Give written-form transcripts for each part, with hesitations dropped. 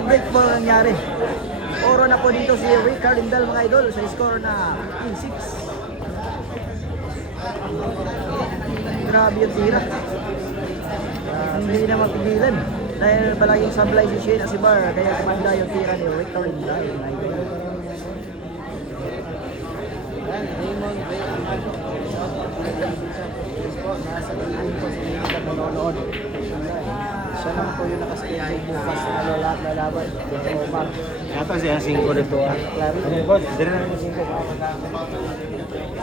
tie break po nangyari. Oro na po dito si Rick Carindal mga idol sa score na 15-6. Grabe yung tira. Hindi na mapigilan. Dahil palaging sablay si Shane Asibar kaya kumanda yung tira ni Rick Carindal mga idol. Raymond nasa tingin po sa mga nanonood. Siya naman po yung nakaschedule bukas na lalaban. Omar. Ito siya 5 dito. Ano po? Dire na yung 5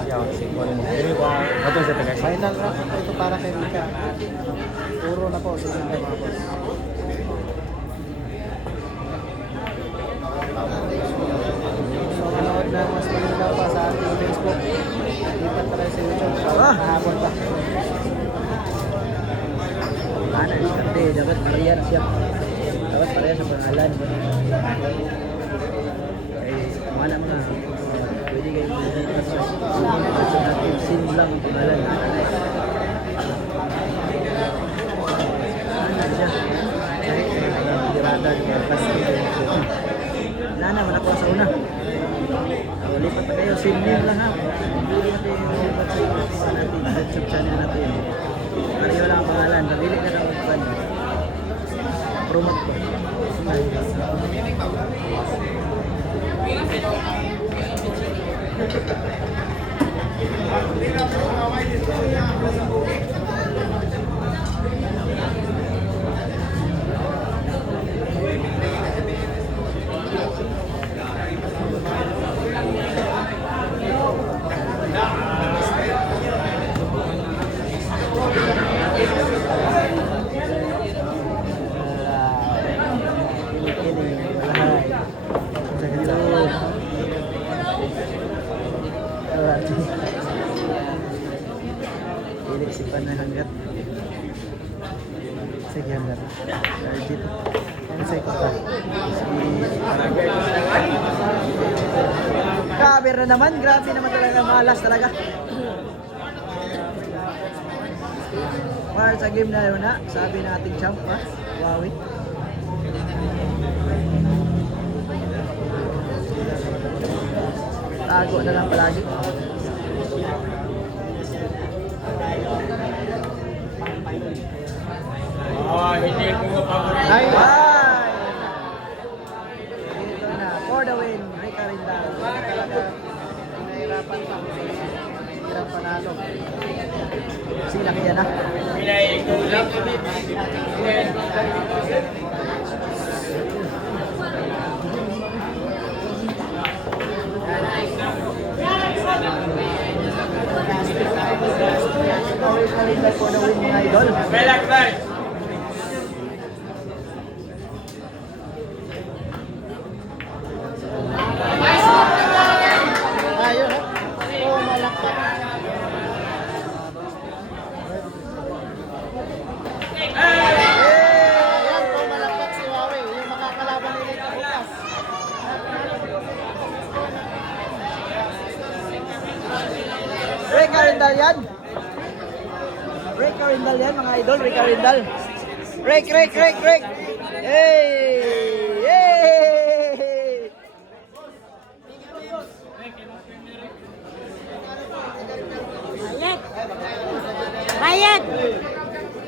siya 5 rin. Dire ba? Ito sa taga. Final round po ito para kay Mika. Puro na po sa mga boss. So manood na mas malinaw pa sa ating Facebook. Lipat pa tayo sa YouTube. Kahapon pa. Ano, kasi dapat parehas siya. Dapat parehas sa pangalan. Eh, mana mga pwede kayo mga sa natin sin lang ang pangalan. Ano siya? Dirada niya basket. Nana, man ako sa una. Lipat pa kayo, sin name lang ha. Hindi natin sa natin, YouTube channel natin. Pareho lang ang pangalan, nabili ka ng pan. Promote ko. Sipan na hanggat. Sige hanggat. Dito. Ano sa ikutan? Grabe na naman. Grabe naman talaga. Malas talaga. Para sa game na yun na. Sabi natin champ ha. Huawei. Tago na lang palagi. Hindi ko mapapalit. Ay! Dito na. For the win. Rick Carindal. Talaga nahirapan pa. Hirap panalo. Sila kaya na. Rick Carindal for the win mga idol. Ayun ha. Oo, malakpak. Ayan po, malakpak si Huawei. Yung mga kalaban nila bukas. Rick Carindal yan. Rick Carindal yan mga idol. Rick Carindal. Rick. Hey! Hey!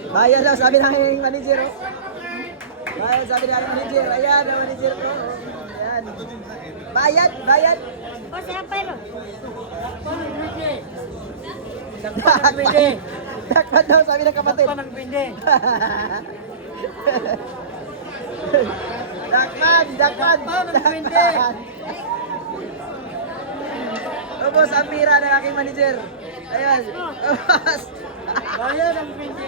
Bayad daw sabi ng manager. Oh. Bayad sabi ng manager. Ayan ang manager ko. Ayan. Bayad. O, sinampay mo. Dakpan daw sabi ng kapatid. Dakpan. Ubos ang pira ng aking manager. Ayan. Ubos. Bayad ang pindi.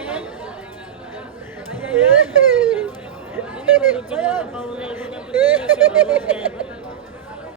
Ayan.